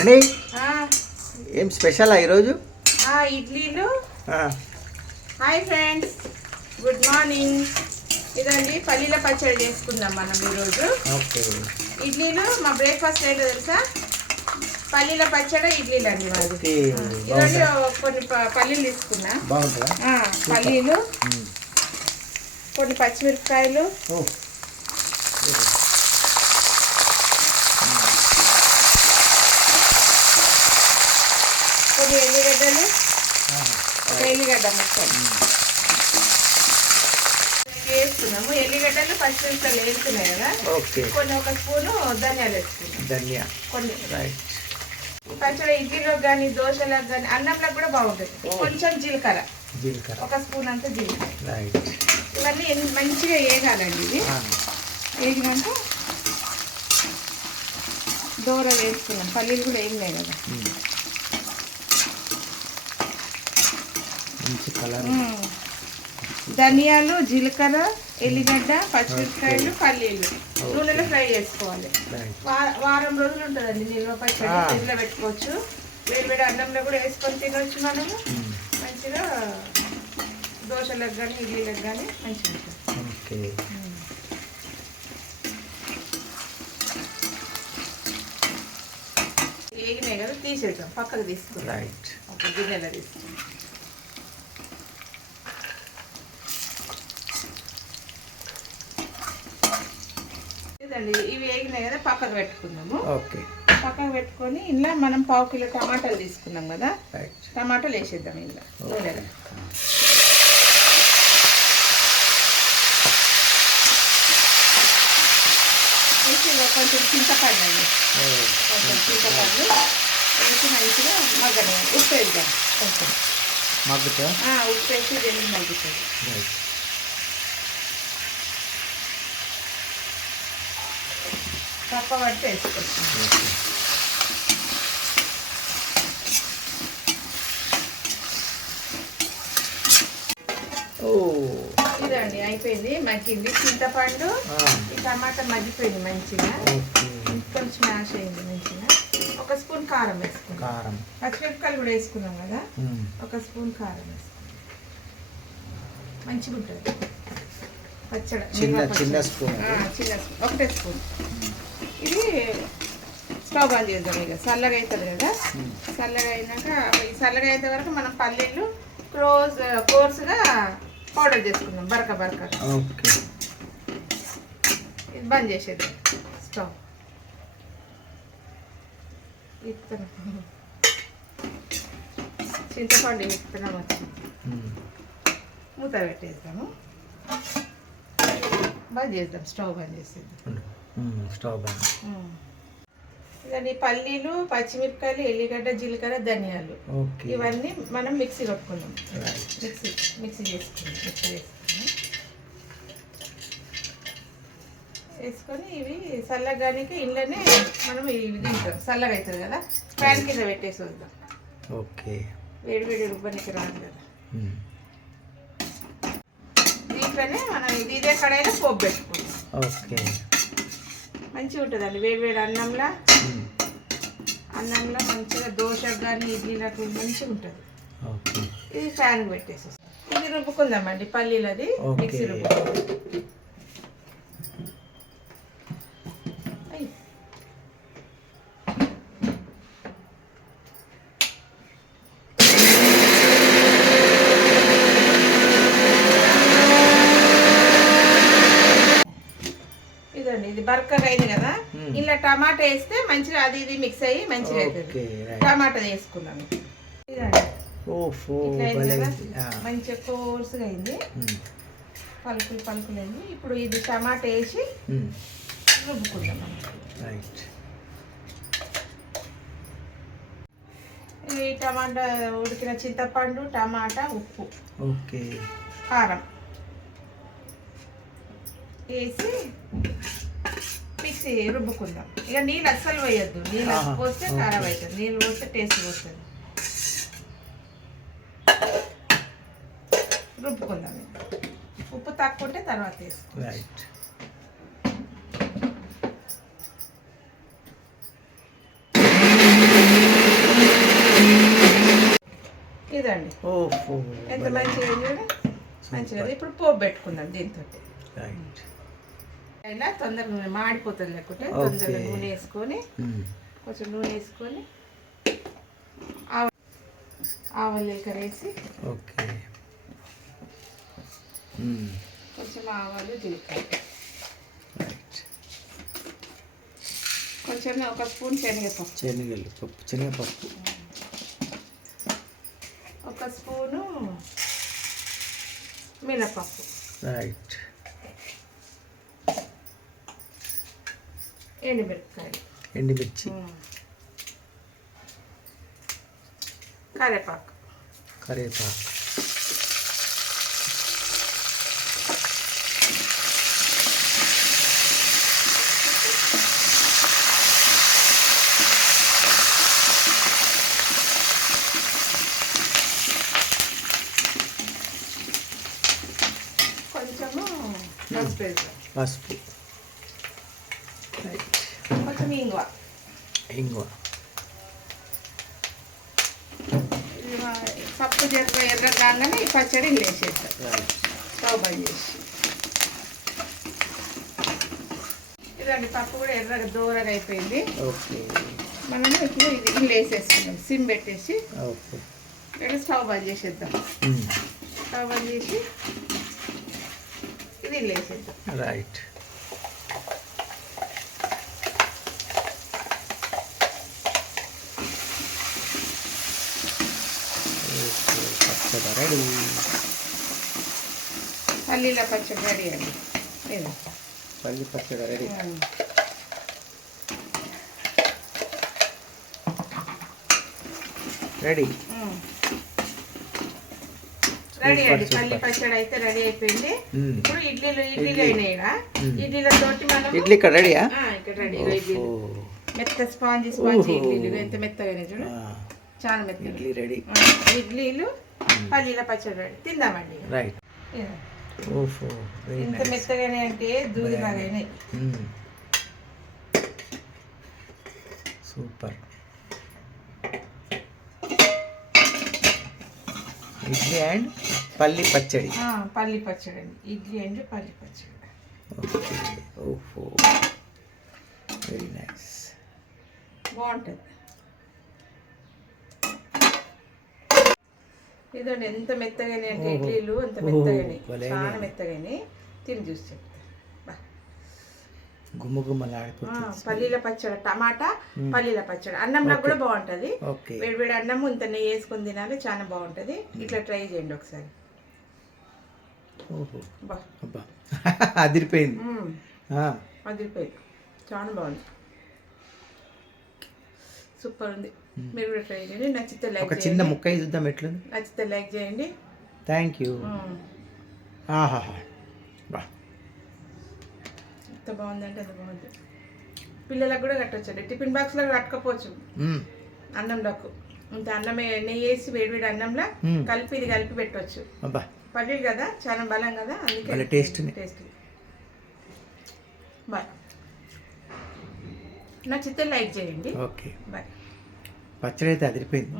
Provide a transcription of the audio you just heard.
అని ఏం స్పెషల్ ఈరోజు? ఇడ్లీలు. Hi friends. Good morning. ఇదండి పల్లీల పచ్చడి చేసుకుందాం మనం ఈరోజు. ఇడ్లీలు మా బ్రేక్ఫాస్ట్ ఏంటో తెలుసా? పల్లీల పచ్చడి ఇడ్లీలు అండి ఓకే ఇదండి కొన్ని పల్లీలు తీసుకున్నా. పల్లీలు. కొన్ని పచ్చిమిరపకాయలు. ఆహా. ఒక ఎల్లిగడ్డ మొత్తం వేసుకున్నాము ఎల్లిగడ్డలు పచ్చిమిరపకాయలు వేసుకున్నాయి కదా. ఓకే. కొన్ని ఒక స్పూను ధనియాలు వేసుకున్నాం ధనియా. కొన్ని. రైట్ పచ్చడి ఇడ్లీలో కానీ దోశలకు కానీ అన్నంలో కూడా బాగుంటుంది. కొంచెం జీలకర్ర. జీలకర్ర. ఒక స్పూన్ అంతా జీలకర్ర. ఇవన్నీ మంచిగా వేగాలండి ఇది వేగినాక దూర వేసుకున్నాం. పల్లీలు కూడా వేగినాయి కదా. ధనియాలు జీలకర్ర ఎల్లిగడ్డ పచ్చిమిరపకాయలు పల్లీలు. నూనెలో ఫ్రై చేసుకోవాలి. వారం రోజులు ఉంటుందండి నిల్వ పచ్చడి. ఫ్రిడ్జ్లో పెట్టుకోవచ్చు. వేడి వేడి అన్నంలో కూడా వేసుకొని తినొచ్చు మనము. మంచిగా దోశలకు కానీ ఇడ్లీలకు కానీ మంచిగా ఉంటుంది. వేగినాయి కదా తీసేద్దాం. పక్కకు తీసుకుందాం ఒక గిన్నెలో తీసుకుందాం ఇదండి ఇవి వేగినాయి కదా పక్కకు పెట్టుకుందాము. ఓకే. పక్కకు పెట్టుకొని ఇలా మనం పావు కిలో టమాటాలు తీసుకున్నాం కదా టమాటాలు వేసేద్దాం ఇలా నూనెలో. కొంచెం చింతపండు అండి. కొంచెం చింతపండు. వేసి మంచిగా మగ్గని ఉప్పు వేద్దాం. కొంచెం మగ్గుతా ఉప్పు వేసి వెళ్ళి మగ్గుతుంది? తప్ప పడితే ఓ. ఇదండి అయిపోయింది. మగ్గింది చింతపండు ఈ టమాటా మగ్గిపోయింది మంచిగా. కొంచెం మ్యాష్ అయింది మంచిగా. ఒక స్పూన్ కారం వేసుకున్నాం కారం. పచ్చిమిరపకాయలు కూడా వేసుకున్నాం కదా. ఒక స్పూన్ కారం వేసుకున్నాం మంచిగా ఉంటుంది పచ్చడి. స్పూన్. చిన్న స్పూన్. ఒకటే స్పూన్. ఇది స్టవ్ ఆన్ చేద్దాం ఇక. చల్లగా అవుతుంది కదా? మ్మ్. చల్లగా అయినాక ఈ చల్లగా అయ్యేంత వరకు మనం పల్లీలు క్లోజ్ కోర్స్గా పౌడర్ చేసుకుందాం. బరక బరక. ఇది బంద్ చేసేది స్టవ్. విత్తనం చింతపండు విత్తనం వచ్చింది. మ్మ్. మూత పెట్టేద్దాము. బంద్ చేద్దాం. స్టవ్ బంద్ చేసేద్దాం. మ్మ్. స్టవ్ పల్లీలు పచ్చిమిరపకాయలు ఎల్లిగడ్డ జీలకర్ర ధనియాలు. ఇవన్నీ మనం మిక్సీ కొట్టుకున్నాం మిక్సీ మిక్సీ చేసుకున్నాం మిక్సీ వేసుకొని ఇవి చల్లగానికి ఇంట్లోనే మనం ఇవి తింటాం. చల్లగా అవుతుంది కదా? ఫ్యాన్ కింద పెట్టేసి వద్దాం. ఓకే. వేడి వేడి రుబ్బనికి రాదు కదా. దీంట్లోనే మనం ఇది ఇదే కడాయిలో పోపు పెట్టుకుంటాం ఓకే. మంచిగా ఉంటుందండి వేడి వేడి అన్నంలో. అన్నంలో మంచిగా దోశకు కానీ ఇడ్లీలకు మంచిగా ఉంటుంది ఇది ఫ్యాన్ పెట్టేసి. ఇది రుబ్బుకుందామండి పల్లీలది. మిక్సీ రుబ్బుకుందాం అయ్. ఇదండి ఇది బర్కగా అయింది కదా. ఇలా టమాటా వేస్తే మంచిగా అది ఇది మిక్స్ అయ్యి మంచిగా అవుతుంది టమాటా వేసుకున్నాను. మంచిగా కోర్సుగా అయింది. పలుకులు పలుకులు అయింది ఇప్పుడు ఇది టమాటా వేసి. రుబ్బుకుందాం. రైట్. ఈ టమాటా ఉడికిన చింతపండు టమాటా ఉప్పు. ఓకే. కారం. వేసి వేసి రుబ్బుకుందాం. ఇక నీళ్ళు అస్సలు వేయద్దు నీళ్ళు పోస్తే ఖరాబ్ అవుతుంది నీళ్ళు పోస్తే టేస్ట్ పోతుంది. రుబ్బుకుందాం ఉప్పు తక్కువ ఉంటే తర్వాత వేసుకుందాం ఇదండి. ఎంత మంచిగా చూడండి మంచిగా ఇప్పుడు పోపు పెట్టుకుందాం దీంతో రైట్ అయినా తొందరగా నూనె మాడిపోతుంది లేకుంటే. తొందరగా నూనె వేసుకొని కొంచెం నూనె వేసుకొని ఆవ ఆవల వేసి ఓకే. కొంచెం ఆవాలు జీలకర్ర. కొంచెం ఒక స్పూన్ శనగపప్పు. శనగలు పప్పు శనగపప్పు. ఒక స్పూను మినపప్పు. రైట్. ఎండుమిరపకాయలు. ఎండుమిర్చి. కరివేపాకు కరివేపాకు కొంచెము పసుపు. పసుపు. ఇంగువ. ఇంగువ. పప్పు జరగ ఎర్ర కాగానే ఈ పచ్చడి రైట్ స్టవ్ బంద్ చేసి. ఇదండి పప్పు కూడా ఎర్రగా దూరగా అయిపోయింది. మనం ఇప్పుడు ఇది వేసేసుకున్నాం సిమ్ పెట్టేసి. ఇక్కడ స్టవ్ బంద్ చేసేద్దాం. స్టవ్ బంద్ చేసి ఇది ఇందులో వేసేద్దాం రైట్ ఓకే పచ్చడి రెడీ పల్లీల పచ్చడి రెడీ అండి. పల్లి పచ్చడి రెడీ. రెడీ. రెడీ అండి. పల్లి పచ్చడి. అయితే రెడీ అయిపోయింది. ఇప్పుడు ఇడ్లీలు ఇడ్లీలు ఇడ్లీ. అయినాయి. ఇడ్లీలతోటి మనం ఇడ్లీ ఇక్కడ రెడీయా? ఇక్కడ రెడీ. ఇడ్లీలు. ఓహో. మెత్త స్పాంజీ స్పాంజీ. ఇడ్లీలు. ఎంత మెత్తగా చూడు. చాలా మెత్తగా. ఇడ్లీ రెడీ. ఇడ్లీలు పల్లీల పచ్చడి రెడీ. తిందామండి. రైట్. ఇంత నైస్ మెత్తగానే అంటే దూదిలాగా అయినాయి సూపర్ ఇడ్లీ అండ్ పల్లి పచ్చడి. పల్లి పచ్చడి అండి. ఇడ్లీ అండ్ పల్లి పచ్చడి. ఓకే ఓహో వెరీ నైస్ బాగుంటుంది. ఇదండి ఎంత మెత్తగానే అంటే. ఇడ్లీలు అంత మెత్తగానే భలే చాలా. మెత్తగానే తిని చూసి చెప్తా. బా. గుమ్మ ఆ, గుమ్మలాడిపోతుంది పల్లీల పచ్చడి టమాటా పల్లీల పచ్చడి. అన్నంలో కూడా బాగుంటుంది. ఓకే. వేడి వేడి అన్నం ఇంత నెయ్యి వేసుకొని తినాలి చాలా బాగుంటుంది. ఇట్లా ట్రై చేయండి ఒకసారి. అదిరిపోయింది. అదిరిపోయింది. చాలా బాగుంది. సూపర్ ఉంది. మీరు కూడా ట్రై చేయండి. నచ్చితే లైక్ ఒక చిన్న ముక్క చూద్దాం ఎట్లుంది? నచ్చితే లైక్ చేయండి. థ్యాంక్ యూ బా. ఎంత బాగుందంటే అంత బాగుంది. పిల్లలకు కూడా కట్టొచ్చండి. టిఫిన్ బాక్స్లో కట్టుకోపోవచ్చు. మ్మ్. అన్నంలోకి ఇంత అన్నమే నెయ్యి వేసి వేడివేడి అన్నంలో మ్మ్. కలిపి ఇది కలిపి పెట్టవచ్చు అబ్బా. పల్లీలు కదా? చాలా బలం కదా? అందుకే భలే టేస్ట్ని. టేస్ట్ బాయ్ నచ్చితే లైక్ చేయండి. ఓకే బాయ్ పచ్చడి అయితే అదిరిపోయింది.